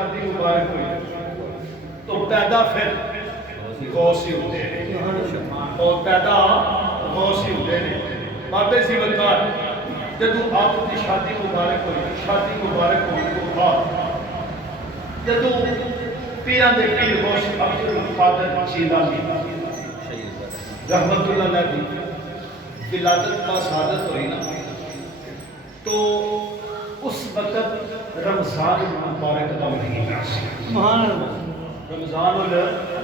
شادی مبارک ہوئی تو پیدا پھر غوث ہی ہوتے ہیں اور پیدا غوث ہی ہوتے ہیں بابے سی وقار جدو آپ کی شادی مبارک ہوئی شادی مبارک ہوئی تو بعد جدو پیران دے پیر غوث عبد القادر جیلانی رحمت اللہ علیہ دی ولادت پاس عادت ہوئی نا تو اس وقت رمضان مبارک کا مہینہ سی رمضان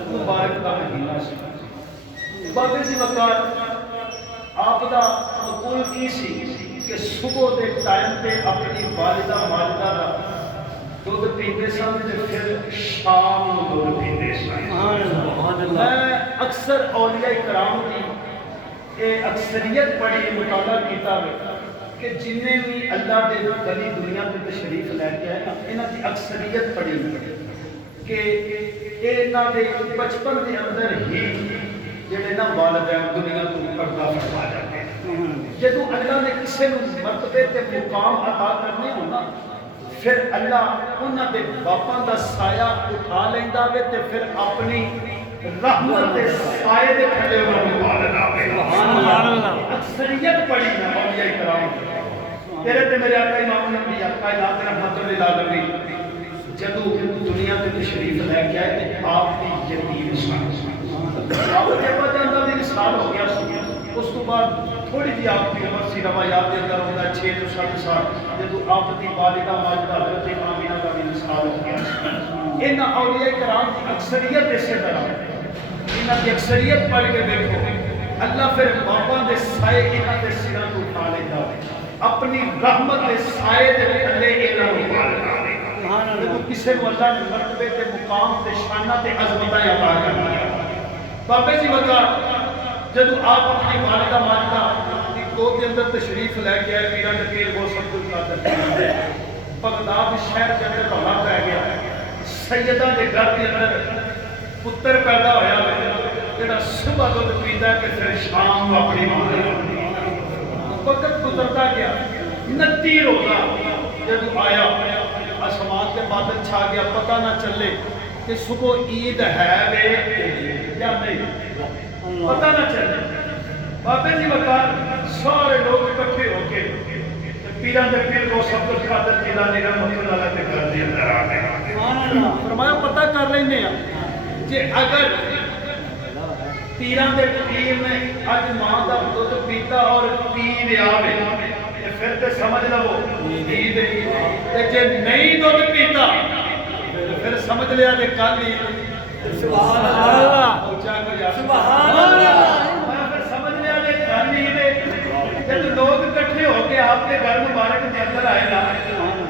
مبارک کا مہینہ سی بابے سی وقار آپ دا مقول کی سی کہ صبح دے ٹائم پہ اپنی والدہ ماجدہ دا دودھ پیندے سن تے پھر شام نو دودھ پیندے سن میں اکثر اولیاء کرام کی اے اکثریت پڑھی مطالعہ کیتا ہے کہ جنہیں بھی اللہ دے ولی دنیا تے تشریف لے کے آئے نا انہاں دی اکثریت پڑھی کہ انہاں دے بچپن دے اندر ہی جڑے نا والدین دنیا تو پردہ فرما جاتے ہیں جدو اللہ نے کسی نو مرتبے تے مقام عطا کرنے ہونا پھر اللہ انہاں دے باپاں دا سایہ اٹھا لیندا وے تے پھر اپنی رحمت دے سائے دے کھڑے انہاں نوں پالنا وے سبحان اللہ اکثریت پڑھی نا اولیاء کرام تیرے تے میرے آقا امام الانبیاء کائنات رحمت للعالمین جدو دنیا تے تشریف لے کے آئے تے آپ دی یتیم سن آپ کے بعد اندر بھی سال ہو گیا اس کو بعد تھوڑی جی آپ کی عمر سی روایات کے اندر ہوتا ہے 6 تو 7 سال جب آپ کی والدہ ماجدہ حضرت آمینہ کا بھی سال ہو گیا ان اولیاء کرام کی اکثریت اسی طرح ان کی اکثریت پڑھ کے دیکھو اللہ پھر باپاں دے سائے انہاں دے سراں کو اٹھا لیتا ہے اپنی رحمت دے سائے دے تھلے انہاں نوں پالنا سبحان اللہ جب کسی کو اللہ نے مرتبے تے مقام تے شانہ تے عظمتاں عطا کرنی بابے جی وقار جدو آپ اپنی والدہ ماجدہ کی گود کے اندر تشریف لے کے آئے پیران پیر غوث عبد القادر بغداد شہر کے اندر رولا پہ گیا سیدہ دے گھر کے اندر پتر پیدا ہویا ہے جڑا صبح دودھ پیندا ہے کہ پھر شام کو اپنی ماں وقت گزرتا گیا 29 روزہ جدو آیا آسمان کے بادل چھا گیا پتہ نہ چلے کہ صبح عید ہے وے یا نہیں پتہ نہ چلے بابے جی وقار سارے لوگ اکٹھے ہو کے پیران دے پیر غوث عبد القادر جیلانی رحمۃ اللہ علیہ کے گھر دے اندر آ گئے فرمایا پتہ کر لینے ہیں کہ اگر پیران دے پیر نے اج ماں دا دودھ پیتا اور پی لیا وے پھر تے سمجھ لو عید تے جے نہیں دودھ پیتا پھر سمجھ لیا کہ کل ہی سبحان اللہ سبحان اللہ میں پھر سمجھ لیا کہ کل ہی جب لوگ اکٹھے ہو کے آپ کے گھر مبارک کے اندر آئے نا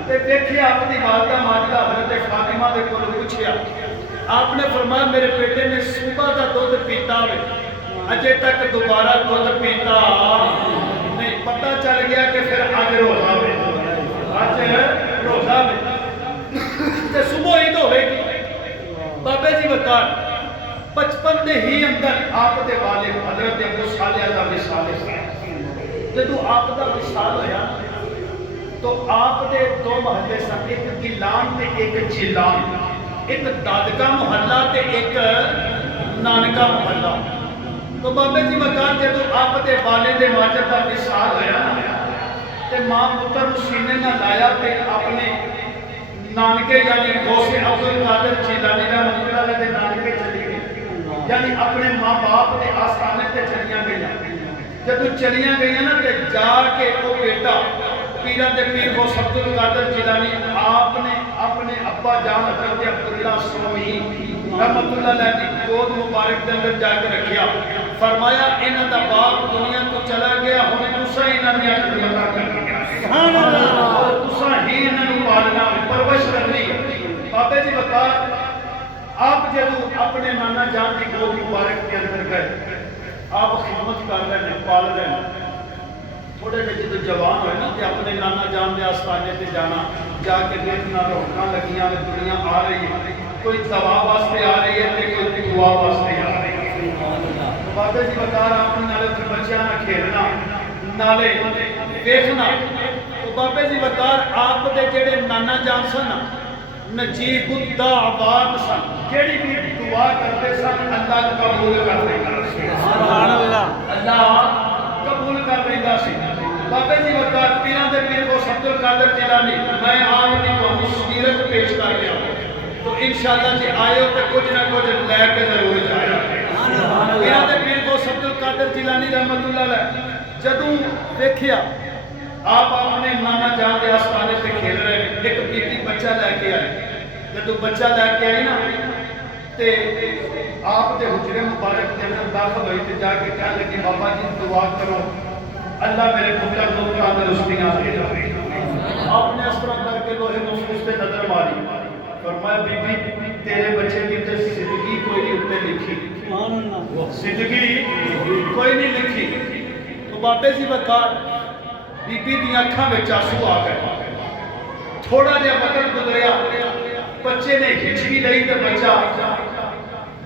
تے دیکھے آپ کی والدہ ماجدہ حضرت فاطمہ دے کول پوچھیا آپ نے فرمایا میرے بیٹے نے صبح دا دودھ پیتا ہے اجے تک دوبارہ دودھ پیتا نہیں پتہ چل گیا کہ پھر آج روزہ ہے آج روزہ ہے تے صبح عید ہوئے گی بابے جی وقار بچپن دے ہی اندر آپ دے والد حضرت ابو صالح دا وصال ہے جدو آپ دا وصال ہویا تو آپ دے 2 محلے سن ایک گیلان تے ایک جیلان ایک دادکا محلہ تے ایک نانکا محلہ تو بابے جی وقار جدو آپ دے والد ماجد دا وصال ہویا تے ماں پتر سینے نہ لایا تے اپنے نانکے یعنی غوث عبد القادر جیلانی رحمۃ اللہ علیہ دے نانکے چلی گئے یعنی اپنے ماں باپ دے آستانے تے چلیاں گئیاں جب چلیاں گئیاں نا تے جا کے وہ بیٹا پیران دے پیر غوث عبد القادر جیلانی آپ نے اپنے ابا جان حضرت عبداللہ سومی رحمۃ اللہ علیہ دی گود مبارک دے اندر جا کے رکھیا فرمایا انہاں دا باپ دنیا تو چلا گیا ہن تساں انہاں دی عطا کرنی سبحان اللہ تساں ہی انہاں نوں پالنا پرورش کرنی بابے جی وقار آپ جدو اپنے نانا جان کی گود مبارک کے اندر گئے آپ خدمت کر رہے ہیں پال رہے ہیں تھوڑے جے جدو جوان ہوئے نا کہ اپنے نانا جان دے آستانے تے جانا جا کے دیکھنا رونقاں لگیاں دنیا آ رہی ہے کوئی دوا واسطے آ رہی ہے تے کوئی دعا واسطے آ رہی ہے بابے جی وقار آپ نالے بچیاں نہ کھیلنا نالے دیکھنا تو بابے جی وقار آپ دے جڑے نانا جان سن نجیب الدعوات سن، جیڑی بھی دعا کرتے سن اللہ قبول کر لیتا سی، سبحان اللہ، اللہ قبول کر لیتا سی۔ بابے جی وقت پیران دے پیر کو عبد القادر جیلانی، میں آپ کی کو سیرت پیش کر لیا تو انشاءاللہ جی آئے ہو تو کچھ نہ کچھ لے کے ضرور جایا۔ پیران دے پیر کو عبد القادر جیلانی رحمت اللہ علیہ جدوں دیکھیا آپ اپنے نانا جان کے آستانے پہ کھیل رہے ہیں، ایک بیٹی بچہ لے کے آئی، جدو بچہ لے کے آئی نا تے آپ دے حجرے مبارک دے اندر داخل ہوئی تے جا کے کہنے لگی بابا جی دعا کرو اللہ میرے پتر کو تندرستیاں دے جائے۔ آپ نے اس طرح کر کے لوہے محفوظ پہ نظر ماری، فرمایا بی بی تیرے بچے کی تے زندگی کوئی نہیں اتنے لکھی، زندگی کوئی نہیں لکھی۔ تو بابے جی وقت بی بی دی اکھاں وچ آنسو آ گئے، تھوڑا جہا وقت گزریا، بچے نے ہچکی لئی تے بچہ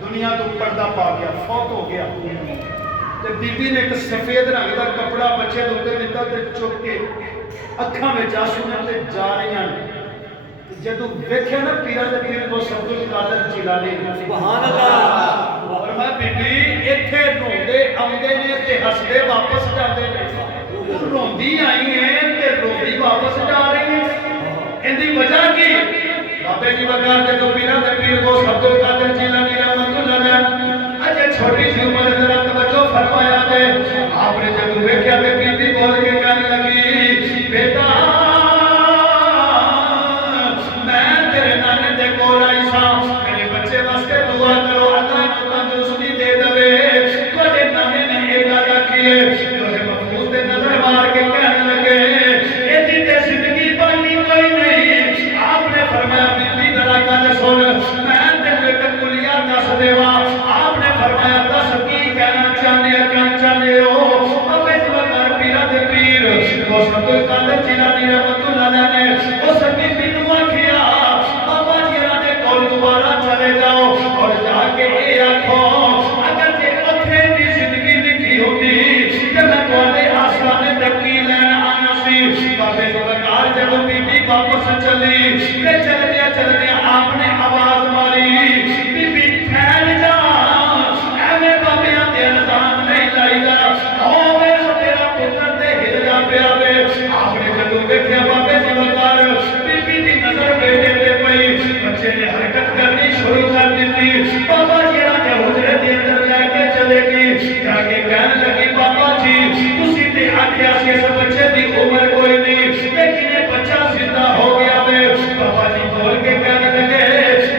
دنیا تو پردہ پا گیا، فوت ہو گیا۔ تے بی بی نے ایک سفید رنگ دا کپڑا بچے دے اوپر دتا تے چک کے اکھاں وچ آنسو نے جا رہی ہیں۔ جدوں ویکھیا نا پیران دے پیر کو عبد القادر جیلانی، سبحان اللہ، اور میں بی بی ایتھے روندے آندے نے تے ہسدے واپس جاندے نے، روندی آئی ہیں تے روندی واپس جا رہی ہیں، ان دی وجہ کی؟ بابے جی وقار جدو پیران دے پیر کو عبد القادر جیلانی رحمت اللہ علیہ اجے چھوٹی سی عمر ذرا توجہ فرمایا دے، آپ نے جدو ویکھیا تے بی بی بول کے کہنے لگی بیٹا میں تیرے نانے دے کول آئی ساں، میرے بچے واسطے دعا کرو اللہ نوں تندرستی دے دے۔ تواڈے نانے نے اے گل آکھی ہے، لوہے محفوظ تے نظر مار کے کہنے لگے ایدی تے زندگی باقی کوئی نہیں۔ آپ نے فرمایا بی بی ذرا گل سن، میں تینوں ایک کلیہ دس دیواں۔ آپ نے فرمایا دس کی کہنا چاہنے ہو؟ بابے جی وقار پیران دے پیر عبد القادر جیلانی رحمت اللہ علیہ نے اس بی بی نوں آکھیا بابا جی انہاں دے کول دوبارہ چلے جاؤ اور جا کے اے آکھو اگر جے اوتھے دی زندگی لکھی ہوندی تے میں تواڈے آسمانے تکی لین آنا سی۔ بابے جی وقار جب بی بی واپس چلی تے چلدیا آپ نے آواز ماری بی بی ٹھہر جا، ایویں بابیاں تے الزام نہیں لائی گا، او میرا تیرا پتر تے ہلدا پیا وے۔ آپ نے جدوں ویکھیا بابے جی وقار بی بی دی نظر بیٹے تے پئی، بچے نے حرکت کرنی شروع کر دتی، بابا جی دے حجرے دے اندر لے کے چلے گئی، جا کے کہنے لگی بابا جی تسی تے آکھیا سی اس بچے دی عمر کوئی نہیں لیکن یہ بچہ زندہ ہو گیا وے۔ بابا جی بول کے کہنے لگے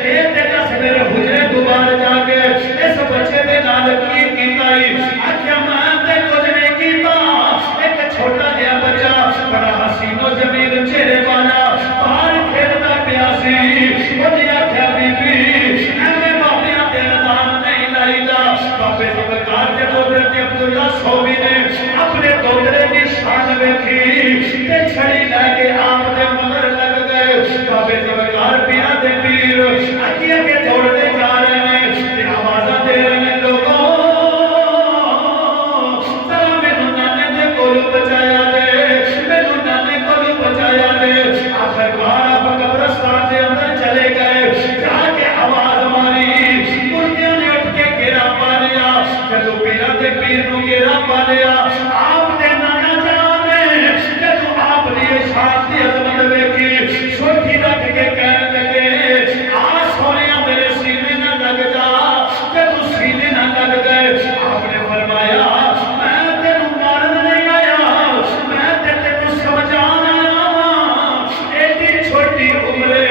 اے تے دس میرے حجرے دوبارہ جا کے اس بچے دے نال کی کیتا ہی؟ آکھیا میں تے کچھ نہیں کیتا، ایک چھوٹا جہا بچہ بڑا حسین و جمیل چہرے والا باہر کھیلدا پیا سی، انہیں آکھیا بی بی ایویں بابیاں تے الزام نہیں لائی دا۔ بابے جی وقار جب حضرت عبداللہ صوبی نے اپنے دوترے دی شان ویکھی تے چھڑی لے کے آپ دے مگر لگ گئے۔ بابے جی وقار پیران دے پیر اگے اگے دوڑتے جا رہے ہیں تے آوازاں دے رہے ہیں لوگوں ذرا مینوں نانے دے کول بچایا دے، مینوں نانے کول بچایا دے۔ آخرکار آپ قبرستان دے اندر چلے گئے، جا کے آواز ماری، مردیاں نے اٹھ کے گھیرا پا لیا۔ جدوں پیران دے پیر نوں گھیرا پا لیا، آپ دے نانا جان نے جدوں آپ دی شان دی عظمت ویکھی سوٹھی رکھ کے کہنے لگے آ سونیا میرے سینے نہ لگ جا۔ جدوں سینے نہ لگ گئے آپ نے فرمایا میں تینوں مارن نہیں آیا، میں تینوں سمجھان آیا ہاں، ایڈی چھوٹی عمرے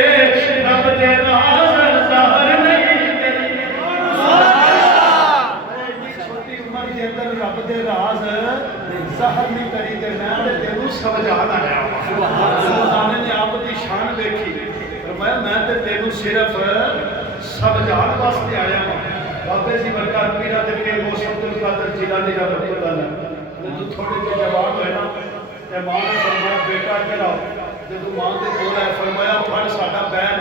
رب دے راز ظاہر نہیں کری۔ ایڈی چھوٹی عمر دے اندر رب دے راز ظاہر نہیں کری تے میں تینوں سمجھان آیا ہاں۔ سبحان نے آپ دی شان دیکھی، فرمایا میں تے تینوں صرف سمجھان واسطے آیا ہوں۔ بابے جی وقار پیران دے پیر کو عبد القادر جیلانی رحمت اللہ علیہ جدوں تھوڑے جے جواب ہوئے نا تے ماں نے فرمایا بیٹا ادھر آؤ۔ جدوں ماں دے کول آئے فرمایا پھڑ ساڈا بیل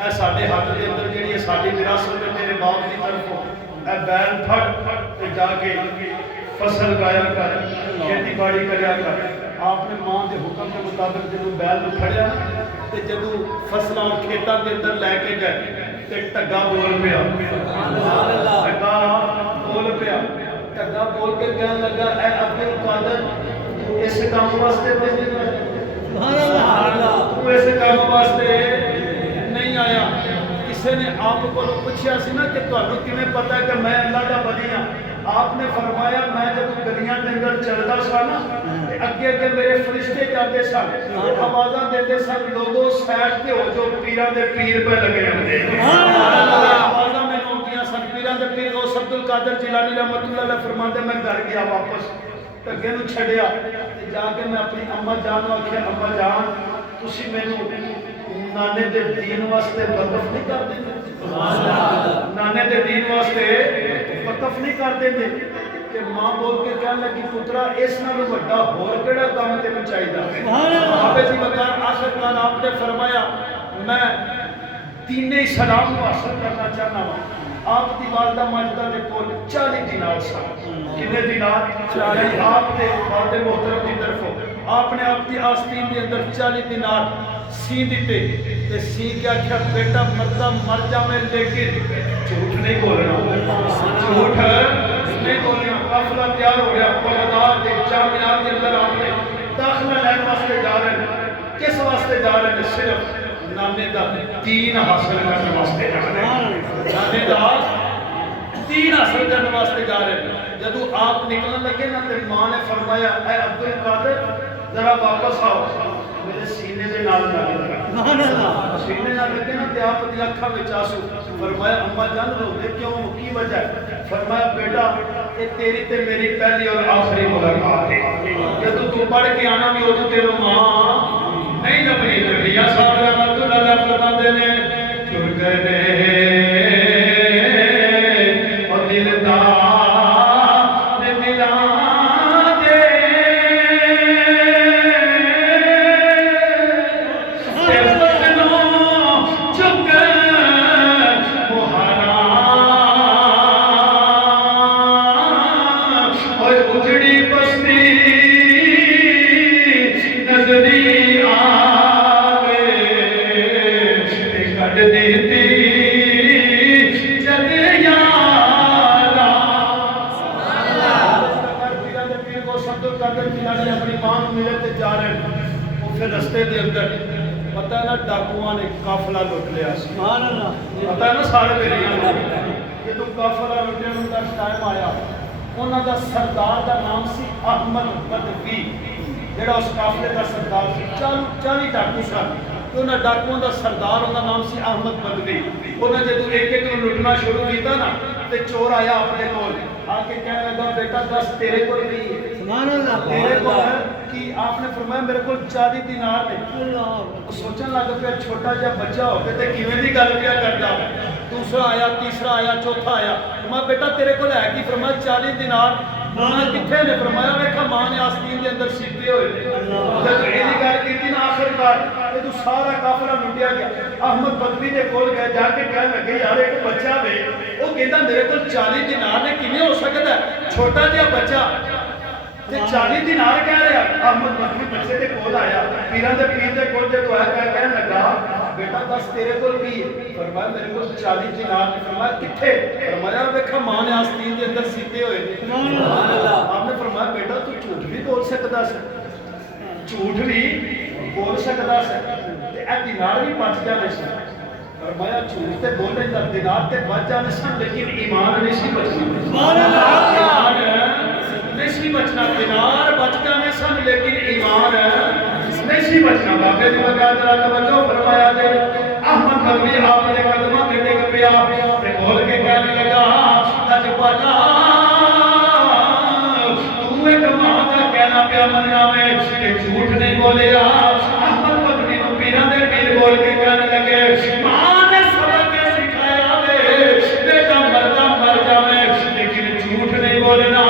اے ساڈے ہاتھ دے اندر جیڑی ہے ساڈی وراثت ہے تیرے باپ دی طرفوں، اے بیل پھڑ تے جا کے فصل گایا کر، کھیتی باڑی کریا کر۔ آپ نے ماں دے حکم کے مطابق جدوں بیل نوں پھڑیا تے جدوں فصلاں کھیتاں دے اندر لے کے گئے تے ٹگا بول پیا ٹگا بول پیا ٹگا بول کے کہنے لگا اے عبد القادر تو اس کام واسطے تو اس کام واسطے نہیں آیا کسی نے آپ کو پوچھا سی نا کہ تانوں کیویں پتہ ہے کہ میں اللہ دا ولی ہاں آپ نے فرمایا میں جب گلیاں دے اندر چلدا سا نا اگے اگے میرے فرشتے جاتے سن آوازاں دیتے سن لوگوں سائڈ تے ہو جو پیراں دے پیر پہ لگے ہوندے آوازاں میں ہوندیاں سن پیراں دے پیر غوث عبد القادر جیلانی رحمۃ اللہ علیہ فرماتے میں گھر گیا واپس ٹگے نو چھڈیا تے جا کے میں اپنی اما جان نو آکھیا اما جان تسی مینوں نانے دے دین واسطے وقف نہیں کر دے نانے دے دین واسطے وقف نہیں کر دے کہ ماں بول کے کہنے لگی پترا اس نالوں بڑا ہور کیڑا کام تینوں چاہیدا آپ جی وقار آخرکار آپ نے فرمایا میں دین اسلام کو حاصل کرنا چاہنا ہوں آپ دی والدہ ماجدہ دے کول 40 دینار سن کتنے دینار 40 آپ دے والد محترم دی طرفوں آپ نے آپ کی آستین کے اندر 40 دینار سی دیتے تے سی کیا کیا بیٹا مردہ مر جا میں لیکن جھوٹ نہیں بولنا جھوٹ نہیں بولنا قافلہ تیار ہو گیا بغداد کے جامعات کے اندر آپ نے داخلہ لینے واسطے جا رہے ہیں کس واسطے جا رہے ہیں صرف نانے دا دین حاصل کرنے واسطے جا رہے ہیں نانے دا دین حاصل کرنے واسطے جا رہے ہیں جدو آپ نکلنے لگے نا تے ماں نے فرمایا اے عبد القادر ذرا واپس آؤ میرے سینے دے نال لگا سینے نال لگے نا تے آپ دی اکھاں وچ آنسو فرمایا اما جان روندے کیوں کی وجہ ہے فرمایا بیٹا یہ تیری تے میری پہلی اور آخری ملاقات ہے جدو تو پڑھ کے آنا بھی اودوں تیرو ماں نہیں لبنی نبیہ صاحب رحمۃ اللہ علیہ فرماندے نے ٹر گئے اور دلدار رستے دے اندر پتہ ہے نا ڈاکواں نے قافلہ لوٹ لیا سبحان اللہ پتہ ہے نا سارے میریاں کہ تو قافلہ لوٹنے دا ٹائم آیا انہاں دا سردار دا نام سی احمد بدوی جڑا اس قافلے دا سردار سی 40 ڈاکو سن تو انہاں ڈاکواں دا سردار انہاں نام سی احمد بدوی انہاں جدوں ایک ایک نوں لوٹنا شروع کیتا نا تے چور آیا اپنے کول آ کے کہنے لگا بیٹا دس تیرے کول کی سبحان اللہ تیرے کول کہ آپ نے فرمایا میرے کو 40 دینار نے سوچن لگ پیا چھوٹا جا بچہ ہو کے تے کیویں دی گل پیا کردا دوسرا آیا تیسرا آیا چوتھا آیا میں بیٹا تیرے کول ہے کی فرمایا 40 دینار ماں کتھے نے فرمایا ویکھا ماں نے آستین دے اندر سیتے ہوئے جب ایدی گل کیتی نا آخرکار تے تو سارا قافلہ لٹیا گیا احمد بدوی دے کول گئے جا کے کہنے لگے یار ایک بچہ وے او کہندا میرے کول 40 دینار نے کیویں ہو سکدا ہے چھوٹا جہا بچہ تے 40 دینار کہہ رہا احمد بدوی بچے دے کول آیا پیراں دے پیر دے کول جے تو آیا کہنے لگا بیٹا دس تیرے کول کی فرمایا میرے کول 40 دینار نے فرمایا کتھے فرمایا ویکھا ماں نے آستین دے اندر سیتے ہوئے سبحان اللہ آپ نے فرمایا بیٹا تو جھوٹ بھی بول سکدا ہے جھوٹ بھی بول سکدا ہے تے اے دینار بھی بچ جانے سن فرمایا جھوٹ تے بول رہے دینار تے بچ جانے سن لیکن ایمان نہیں سی بچنا سبحان اللہ نہیں سی بچنا دینار بچ جانے سن لیکن ایمان نہیں سی بچنا بابے جو بتا ذرا توجہ فرمایا دے احمد بدوی آپ نے قدموں تے ڈگ پیا تے بول کے کہنے لگا سچ پالا تو ایک ماں دا کہنا پیا مننا میں کہ جھوٹ نہیں بولیا احمد بدوی نو پیراں دے پیر بول کے کہنے لگے ماں نے سبق سکھایا وے بیٹا مردا مر جاوے لیکن جھوٹ نہیں بولنا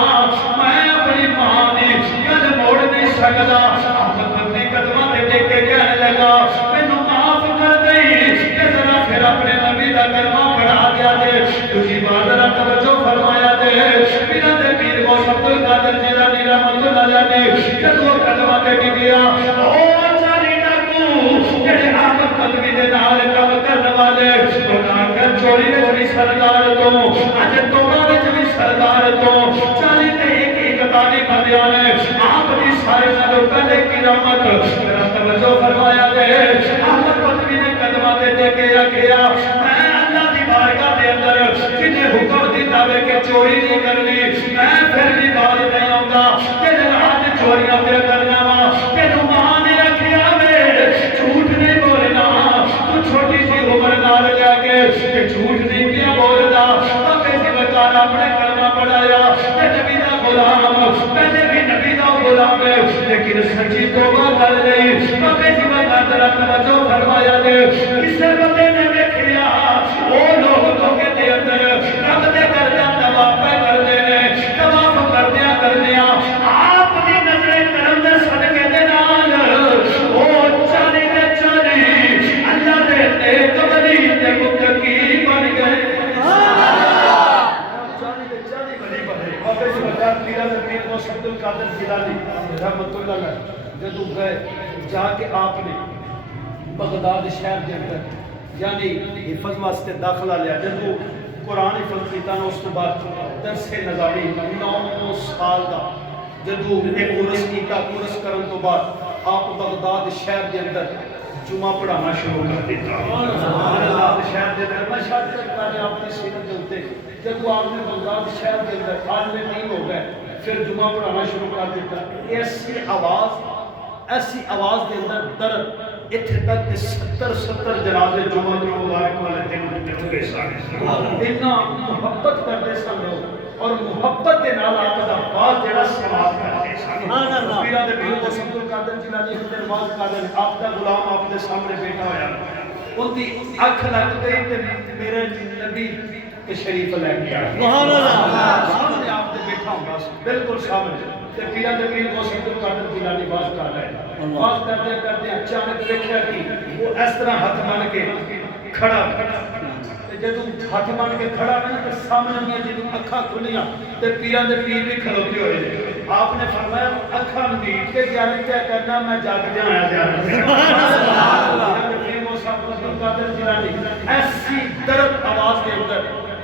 میں اپنی ماں دی گل موڑ نہیں سکدا احمد بدوی قدموں تے ڈگ کے کہنے لگا مینوں معاف کر دئی کہ ذرا پھر اپنے نبی دا کلمہ پڑھا دیا دے تجھی بات ذرا توجہ فرمایا دے پیراں دے پیر غوث عبد القادر جیلانی رحمۃ اللہ علیہ جدوں قدموں تے ڈگیا او سردار تو اج توبہ وچ بھی سردار تو 40 تے ایک تعلیم بندیاں نے آپ دی سارے نالوں پہلے قیامت ذرا توجہ فرمایا دے احمد بدوی نے قدماں تے ٹکیا کیا میں اللہ دی بارگاہ دے اندر جنہیں حکم دیتا ہے کہ چوری نہیں کرنی میں پھر بھی باز نہیں آؤں گا تیرے رات چوریاں پہ کرنا وا تینوں ماں نے رکھیا وے جھوٹ نہیں بولنا تو چھوٹی سی عمر نال جا کے جھوٹ نہیں کیا بولدا باقی سی بکار اپنے کلمہ پڑھایا کہ نبی دا غلام پہلے بھی نبی دا غلام ہے لیکن سچی توبہ کر لئی باقی سی بکار ذرا توجہ فرمایا دے کسے بندے نے ویکھیا وہ لوگ دھوکے دے اندر رب دے کردہ طواف کر دے نے طواف کردیاں کردیاں آپ دی نظر کرم دے صدقے دے نال وہ 40 دے 40 اللہ دے نیک ولی تے متقی بن گئے 40 دے 40 ولی بنے بابے سے بتا پیرا دے پیر کو عبد القادر جیلانی رحمت اللہ علیہ جدوں گئے جا کے آپ نے بغداد شہر دے اندر یعنی حفظ واسطے داخلہ لیا جدوں قرآن حفظ کیتا نا اس تو بعد درس نظامی 9 سال دا جدوں ایک کورس کیتا کورس کرن تو بعد آپ بغداد شہر دے اندر جمعہ پڑھانا شروع کر دیتا بغداد شہر دے اندر میں شاید تک پہلے آپ کی سیرت چلتے جدوں آپ نے بغداد شہر دے اندر عالم دین ہو گئے پھر جمعہ پڑھانا شروع کر دیتا ایسی آواز دے اندر درد اتھے تک کہ 70 جنازے جمعہ کے مبارک والے دن اٹھ گئے سارے اتنا محبت کرتے سن لوگ اور محبت دے نال آپ دا باز جڑا سماعت کرتے سن پیرا دے پیر کو عبد القادر جیلانی خود نماز قادر آپ دا غلام آپ دے سامنے بیٹھا ہویا ان دی اکھ لگ گئی تے میرے نبی کے شریف لے کے آ سبحان اللہ سامنے آپ دے بیٹھا ہوں گا بالکل سامنے تے پیرا دے پیر کو عبد القادر جیلانی باز کر رہے ہیں باز کرتے کرتے اچانک دیکھا کہ وہ اس طرح ہاتھ بن کے کھڑا جدوں ہاتھ بن کے کھڑا ہے تے سامنے میں جدوں اکھاں کھلیاں تے پیراں دے پیر بھی کھلوتے ہوئے آپ نے فرمایا اکھاں میٹ کے جان کیا کرنا میں جاگ جا آیا سبحان اللہ پیر کو عبد القادر جیلانی ایسی درد آواز کے اندر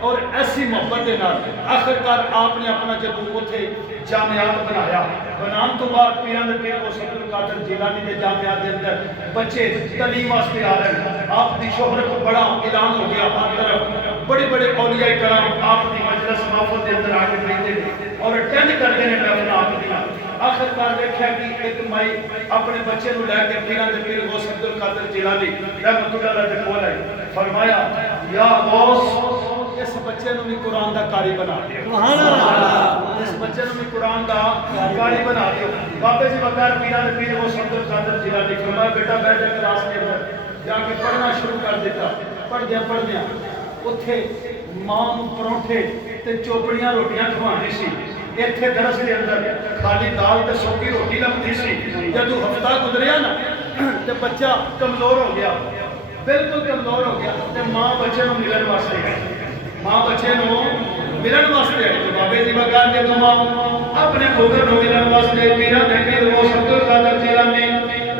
اور ایسی محبت کے نال آخرکار آپ نے اپنا جدوں اوتھے جامعات بنایا بنان تو بعد پیران دے پیر کو عبد القادر جیلانی دے جامعات دے اندر بچے تعلیم واسطے آ رہے ہیں آپ دی شہرت بڑا اعلان ہو گیا ہر طرف بڑے بڑے اولیاء کرام آپ دی مجلس محفل دے اندر آ کے بیٹھتے اور اٹینڈ کرتے ہیں محفل آپ دی آخرکار دیکھا کہ ایک مائی اپنے بچے نو لے کے پیران دے پیر کو عبد القادر جیلانی رحمت اللہ علیہ دے کول آئی فرمایا یا غوث اس بچے نو بھی قرآن دا قاری بنا دیو سبحان اللہ اس بچے نو بھی قرآن دا قاری بنا دیو بابے جی بغیر پیران دے پیر کو عبد القادر جیلانی فرمایا بیٹا بیٹھ جا کلاس کے اندر جا کے پڑھنا شروع کر دیتا پڑھ دیا اوتھے ماں نو پروٹھے تے چوپڑیاں روٹیاں کھوانی سی ایتھے درس دے اندر خالی دال تے سوکی روٹی لگدی سی جدوں ہفتہ گزریا نا تے بچہ کمزور ہو گیا بالکل کمزور ہو گیا تے ماں بچے نو ملن واسطے گئی ماں بچے نو ملن واسطے آئی بابے جی بغیر کے ماں اپنے پوتر نو ملن واسطے پیران دے پیر کو عبد القادر جیلانی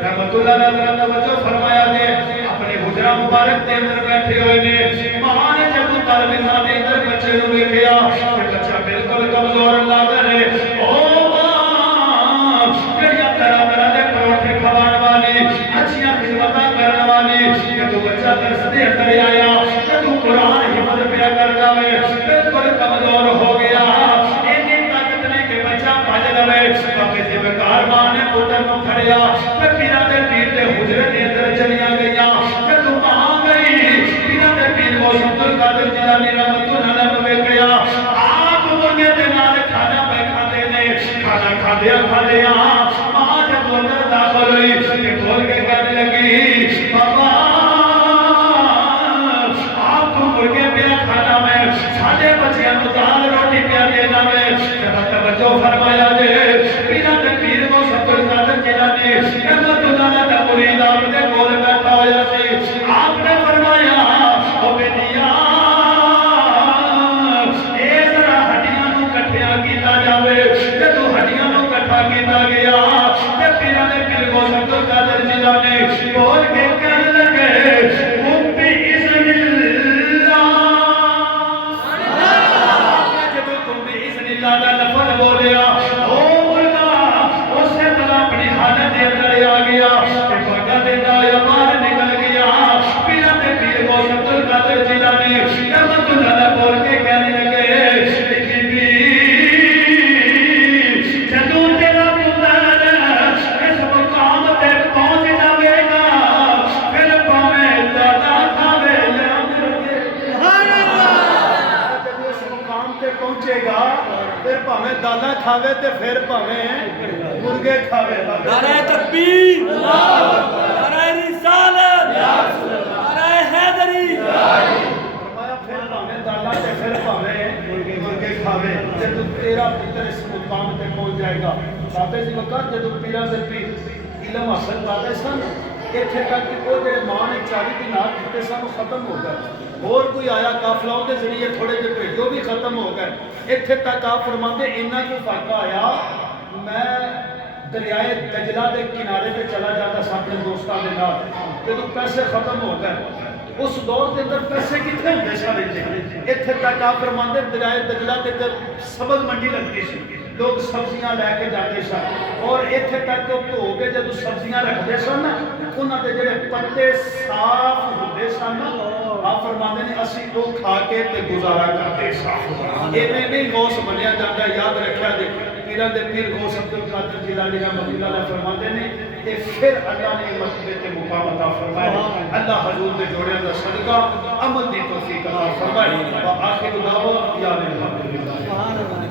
رحمت اللہ علیہ توجہ فرمایا دے اپنے حجرہ مبارک دے اندر بیٹھے ہوئے نے ماں نے جب طالب علم دے اندر بچے نو ویکھیا کہ بچہ بالکل کمزور لگ رہے او ماں جڑیاں طرح طرح دے پروٹھے کھوان والی اچھیاں خدمتاں کرن والی جدوں بچہ درس دے اندر آیا جدوں قرآن حفظ پیا کر جاوے بالکل کمزور ہو گیا اتنی طاقت نہیں کہ بچہ بھج لوے باقی ذمہ دار ماں نے پتر نو کھڑیا تے پیران دے پیر دے حجرے دے اندر چلیاں گئیاں جدوں ماں گئی پیران دے پیر کو عبد القادر جیلانی رحمت اللہ علیہ ویکھیا آپ مرغے دے نال کھانا پہ کھاندے نے کھانا کھاندیاں ماں جب اندر داخل ہوئی تے کھول کے کہنے لگی بابا آپ مرغے پہ کھانا میں ساڈے بچیاں نو دال روٹی پہ دینا میں ذرا توجہ فرمایا دے پیران دے پیر کو عبد القادر جیلانی رحمت اللہ بھاویں دانا کھاوے تے پھر بھاویں مرغے کھاوے نعرہ تکبیر نعرہ رسالت نعرہ حیدری فرمایا پھر بھاویں دانا تے پھر بھاویں مرغے کھاوے جدو تیرا پتر اس مقام تے پہنچ جائے گا بابے جی وقت جدو پیرا دے پیر علم حاصل کرتے سن اتنے تک کہ وہ جڑے ماں نے 40 دینار دیتے سن وہ ختم ہو گئے اور کوئی آیا قافلہ کے ذریعے تھوڑے جے بھیجو بھی ختم ہو گئے اتنے تک آپ فرماتے اتنا کو فرق آیا میں دریائے دجلہ دے کنارے پہ چلا جاتا سا اپنے دوستوں کے نال جدو پیسے ختم ہو گئے اس دور کے اندر پیسے کتنے ہوتے سارے اتنے تک آپ فرماتے دریائے دجلہ کے اندر سبز منڈی لگتی سی لوگ سبزیاں لے کے جاتے سن اور اتنے تک دھو کے جب سبزیاں رکھتے سن انہوں کے جڑے پتے صاف ہوتے سن آپ فرماتے ہیں اسی وہ کھا کے تے گزارا کرتے سن ایویں نہیں غوث بنیا جاتا یاد رکھا جی پیرا دے پیر غوث عبد القادر جیلانی رحمۃ اللہ علیہ فرماتے ہیں کہ پھر اللہ نے مرتبے تے مقام عطا فرمایا اللہ حضور دے جوڑے دا صدقہ عمل دی توفیق عطا فرمائے وآخر دعوانا یا الحمدللہ